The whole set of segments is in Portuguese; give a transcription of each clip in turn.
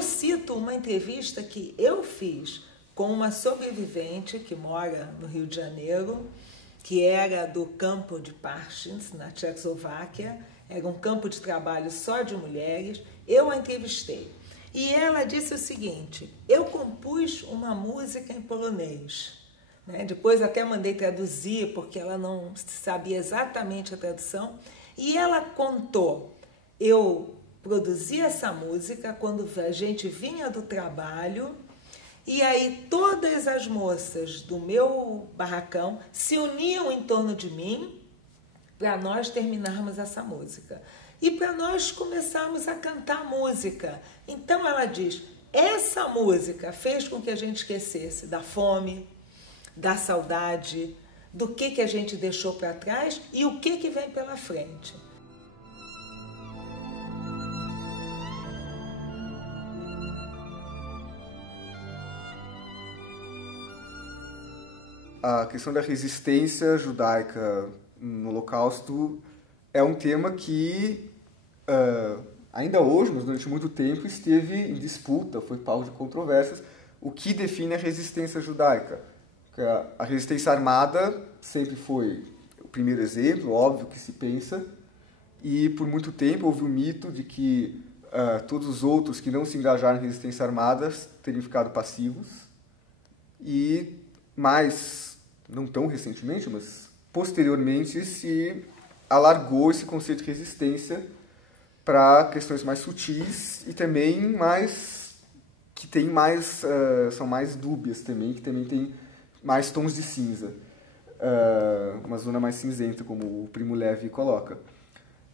eu cito uma entrevista que eu fiz com uma sobrevivente que mora no Rio de Janeiro, que era do campo de Parchins, na Tchecoslováquia, era um campo de trabalho só de mulheres. Eu a entrevistei. E ela disse o seguinte: eu compus uma música em polonês, né? Depois até mandei traduzir, porque ela não sabia exatamente a tradução. E ela contou: eu produzi essa música quando a gente vinha do trabalho, e aí todas as moças do meu barracão se uniam em torno de mim para nós terminarmos essa música. E para nós começarmos a cantar música. Então ela diz, essa música fez com que a gente esquecesse da fome, da saudade, do que a gente deixou para trás e o que vem pela frente. A questão da resistência judaica no Holocausto é um tema que ainda hoje, mas durante muito tempo, esteve em disputa, foi pauta de controvérsias, o que define a resistência judaica. A resistência armada sempre foi o primeiro exemplo, óbvio que se pensa, e por muito tempo houve o mito de que todos os outros que não se engajaram em resistência armada teriam ficado passivos, e mais, não tão recentemente, mas posteriormente se alargou esse conceito de resistência para questões mais sutis e também mais que tem mais são mais dúbias também, que também tem mais tons de cinza, uma zona mais cinzenta, como o Primo Levi coloca.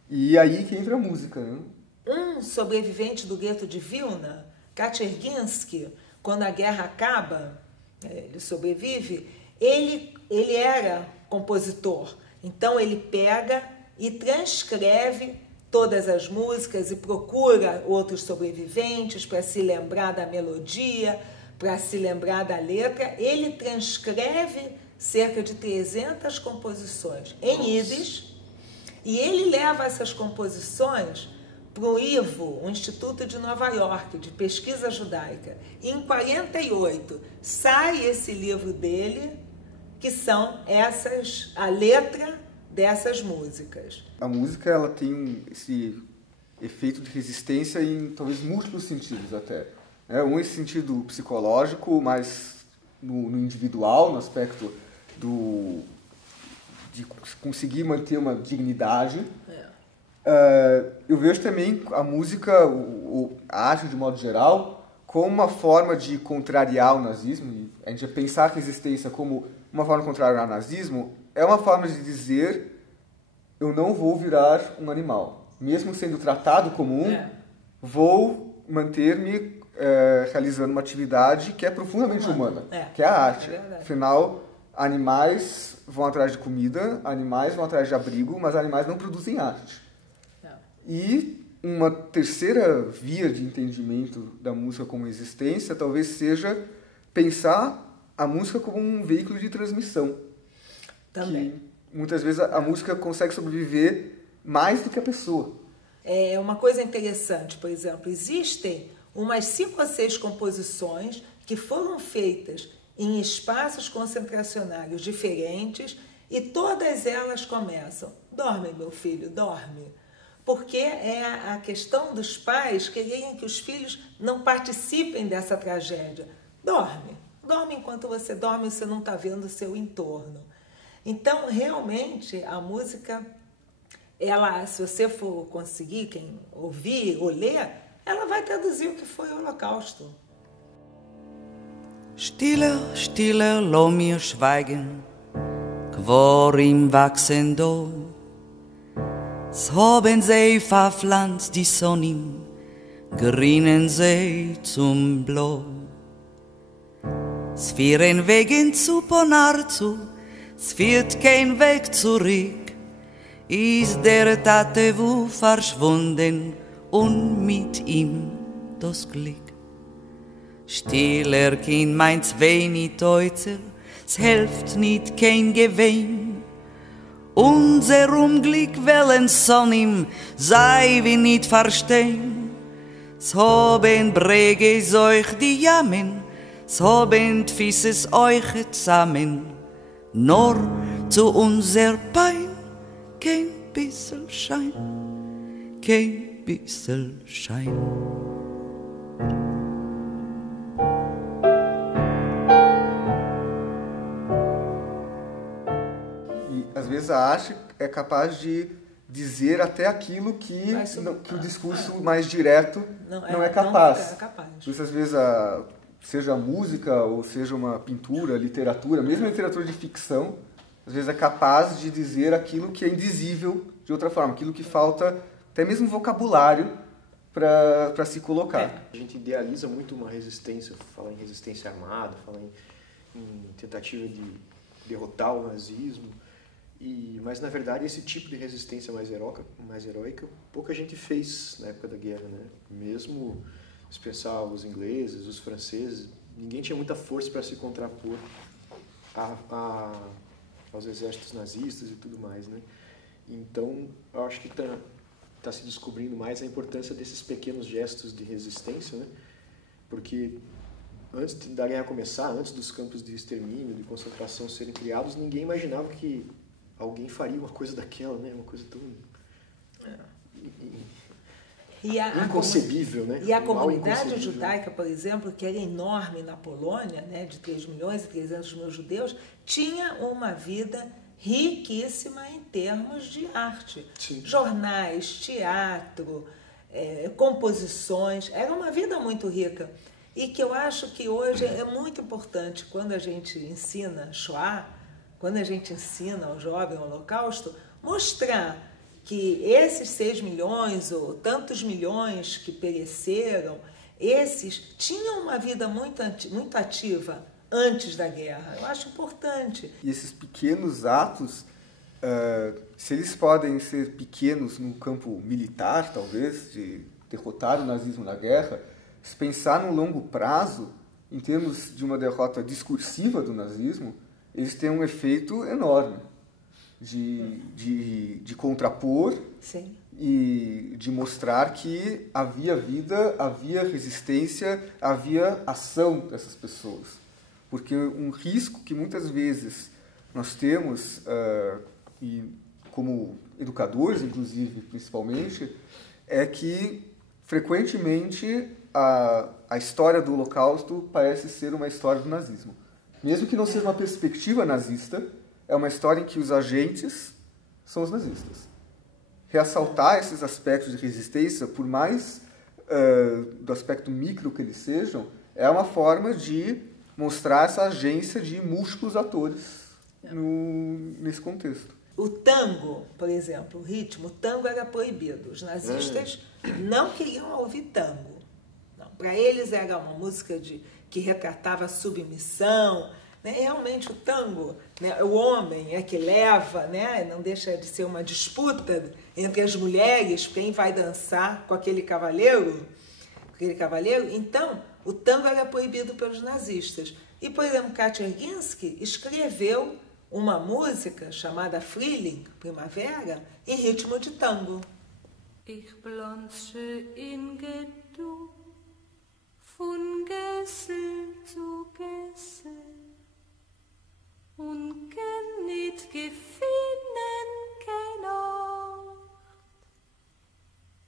E aí que entra a música, né? Um sobrevivente do gueto de Vilna, Kaczerginski, quando a guerra acaba, ele sobrevive, ele era compositor. Então ele pega e transcreve todas as músicas e procura outros sobreviventes para se lembrar da melodia, para se lembrar da letra. Ele transcreve cerca de 300 composições em Yiddish e ele leva essas composições para o IVO, o Instituto de Nova York, de Pesquisa Judaica. E em 48 sai esse livro dele, que são a letra dessas músicas. A música ela tem esse efeito de resistência em talvez múltiplos sentidos até. Um esse sentido psicológico, mais no individual, no aspecto de conseguir manter uma dignidade. Eu vejo também a música, a arte de modo geral, como uma forma de contrariar o nazismo. E a gente pensar a resistência como uma forma de contrariar o nazismo é uma forma de dizer: eu não vou virar um animal. Mesmo sendo tratado como vou manter-me realizando uma atividade que é profundamente humana, que é a arte. Afinal, animais vão atrás de comida, animais vão atrás de abrigo, mas animais não produzem arte. E uma terceira via de entendimento da música como existência talvez seja pensar a música como um veículo de transmissão. Também. Que muitas vezes a música consegue sobreviver mais do que a pessoa. É uma coisa interessante, por exemplo, existem umas 5 ou 6 composições que foram feitas em espaços concentracionários diferentes e todas elas começam: dorme, meu filho, dorme. Porque é a questão dos pais quererem que os filhos não participem dessa tragédia. Dorme. Dorme enquanto você dorme, você não está vendo o seu entorno. Então, realmente, a música, ela, se você for conseguir, quem ouvir ou ler, ela vai traduzir o que foi o Holocausto. Stiller, stiller, lo mir schweigen, Quorim wachsen do. S haben sie verpflanzt die Sonnen, grünen sie zum Blau. S führen Wegen zu Ponarzu, s führt kein Weg zurück, ist der Tatewu verschwunden und mit ihm das Glück. Stiller Kind meint's wenig Deutzer, s helft nicht kein Gewinn. Unser Unglück wellen Sonnim, sei wir nicht verstehen. s haben Breges euch die Jammen, s haben Fisses euch zusammen, nur zu unser Pein kein bissel Schein, kein bissel Schein. E às vezes a arte é capaz de dizer até aquilo que o discurso mais direto não é capaz. Por isso, às vezes, seja a música ou seja uma pintura, literatura, mesmo a literatura de ficção, às vezes é capaz de dizer aquilo que é indizível de outra forma, aquilo que falta até mesmo vocabulário para se colocar. A gente idealiza muito uma resistência, fala em resistência armada, fala em tentativa de derrotar o nazismo, mas na verdade esse tipo de resistência mais heróica, pouca gente fez na época da guerra, né? Mesmo se pensar os ingleses, os franceses, ninguém tinha muita força para se contrapor aos exércitos nazistas e tudo mais, né? Então, eu acho que está se descobrindo mais a importância desses pequenos gestos de resistência, né? Porque antes da guerra começar, antes dos campos de extermínio, de concentração serem criados, ninguém imaginava que alguém faria uma coisa daquela, né? Uma coisa tão inconcebível, né? E a comunidade judaica, por exemplo, que era enorme na Polônia, né, de 3.300.000 judeus, tinha uma vida riquíssima em termos de arte. Sim. Jornais, teatro, composições, era uma vida muito rica. E que eu acho que hoje é muito importante, quando a gente ensina Shoah, quando a gente ensina ao jovem o Holocausto, mostrar que esses 6 milhões ou tantos milhões que pereceram, esses tinham uma vida muito ativa antes da guerra. Eu acho importante. E esses pequenos atos, se eles podem ser pequenos no campo militar, talvez, de derrotar o nazismo na guerra, se pensar no longo prazo, em termos de uma derrota discursiva do nazismo, eles têm um efeito enorme de contrapor. Sim. E de mostrar que havia vida, havia resistência, havia ação dessas pessoas. Porque um risco que muitas vezes nós temos, e como educadores, inclusive, principalmente, é que frequentemente a história do Holocausto parece ser uma história do nazismo. Mesmo que não seja uma perspectiva nazista, é uma história em que os agentes são os nazistas. Ressaltar esses aspectos de resistência, por mais do aspecto micro que eles sejam, é uma forma de mostrar essa agência de múltiplos atores nesse contexto. O tango, por exemplo, o ritmo, o tango era proibido. Os nazistas não queriam ouvir tango. Para eles era uma música que retratava a submissão. Né? Realmente o tango, né? O homem é que leva, né? Não deixa de ser uma disputa entre as mulheres, quem vai dançar com aquele cavaleiro. Então, o tango era proibido pelos nazistas. E, por exemplo, Kaczerginski escreveu uma música chamada Frühling, Primavera, em ritmo de tango. Ich pflanze in Gedu von Gessel zu Gessel und kenn nit gefinnen kein Ort.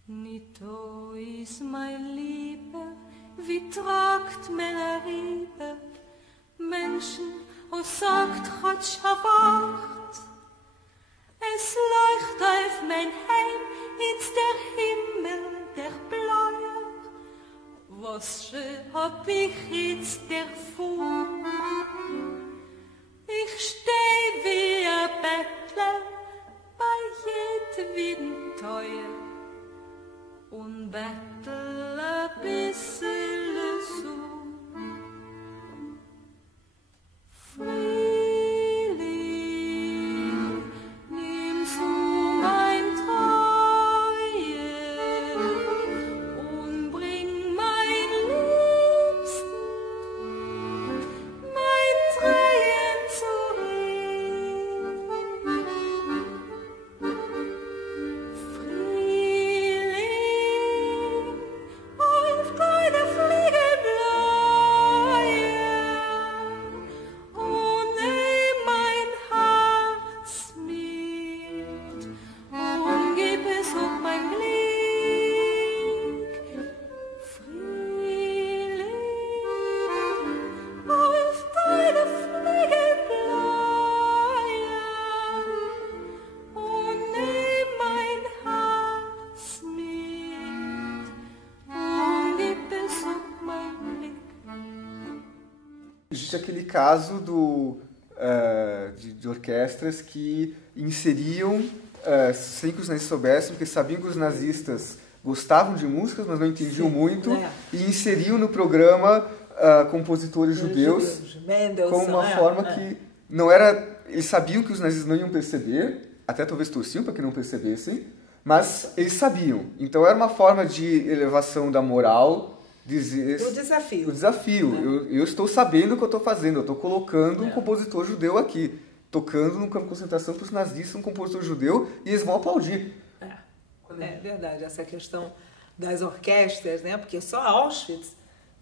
Nit o is mein Liebe, wie tragt meine Liebe, Menschen, o sagt Gott Wart. Es leucht auf mein Heim, ins der Himmel, der Blaue. Was hab ich jetzt erfuhr? Ich steh wie ein Bettler bei jedem Teuer und bettel ein bisschen so. Existe aquele caso de orquestras que inseriam, sem que os nazistas soubessem, porque sabiam que os nazistas gostavam de músicas, mas não entendiam muito, e inseriam no programa compositores judeus como uma forma que não era... Eles sabiam que os nazistas não iam perceber, até talvez torciam para que não percebessem, mas eles sabiam. Então era uma forma de elevação da moral, o desafio. O desafio. Eu estou sabendo o que eu estou fazendo, eu estou colocando um compositor judeu aqui, tocando no campo de concentração para os nazistas, um compositor judeu, e eles vão aplaudir. É verdade, essa questão das orquestras, né? Porque só Auschwitz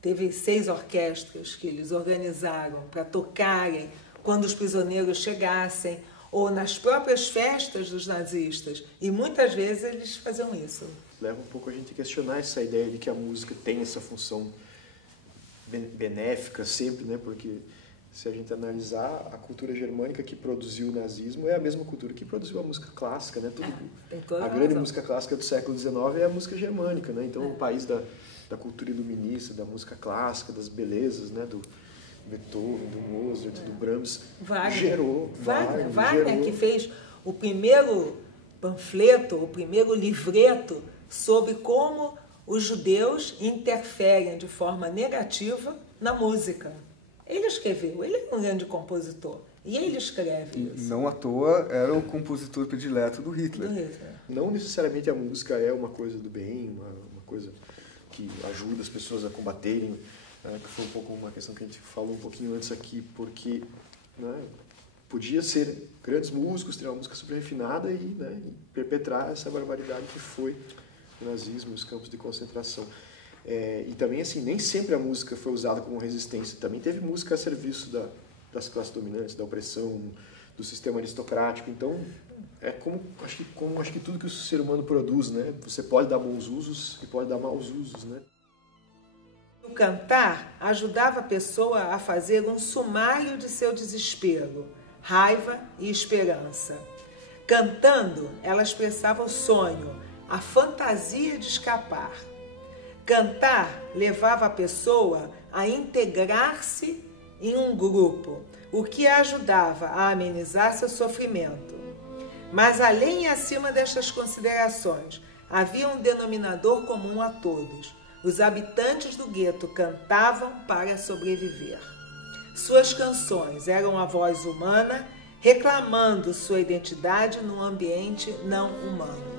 teve 6 orquestras que eles organizaram para tocarem quando os prisioneiros chegassem, ou nas próprias festas dos nazistas. E muitas vezes eles faziam isso. Leva um pouco a gente a questionar essa ideia de que a música tem essa função benéfica sempre, né? Porque se a gente analisar, a cultura germânica que produziu o nazismo é a mesma cultura que produziu a música clássica, né? A grande música clássica do século XIX é a música germânica, né? Então, o país da cultura iluminista, da música clássica, das belezas, né? Do Beethoven, do Mozart, do Brahms, gerou Wagner que fez o primeiro panfleto, o primeiro livreto sobre como os judeus interferem de forma negativa na música. Ele escreveu, ele é um grande compositor, e ele escreve isso. Não à toa era o compositor predileto do Hitler. Não necessariamente a música é uma coisa do bem, uma coisa que ajuda as pessoas a combaterem, que foi um pouco uma questão que a gente falou um pouquinho antes aqui, porque podia ser grandes músicos, ter uma música super refinada e perpetrar essa barbaridade que foi o nazismo, os campos de concentração. E também, assim, nem sempre a música foi usada como resistência. Também teve música a serviço das classes dominantes, da opressão, do sistema aristocrático. Então, acho que tudo que o ser humano produz, né? Você pode dar bons usos e pode dar maus usos, né? O cantar ajudava a pessoa a fazer um sumário de seu desespero, raiva e esperança. Cantando, ela expressava o sonho, a fantasia de escapar. Cantar levava a pessoa a integrar-se em um grupo, o que a ajudava a amenizar seu sofrimento. Mas além e acima destas considerações, havia um denominador comum a todos. Os habitantes do gueto cantavam para sobreviver. Suas canções eram a voz humana, reclamando sua identidade num ambiente não humano.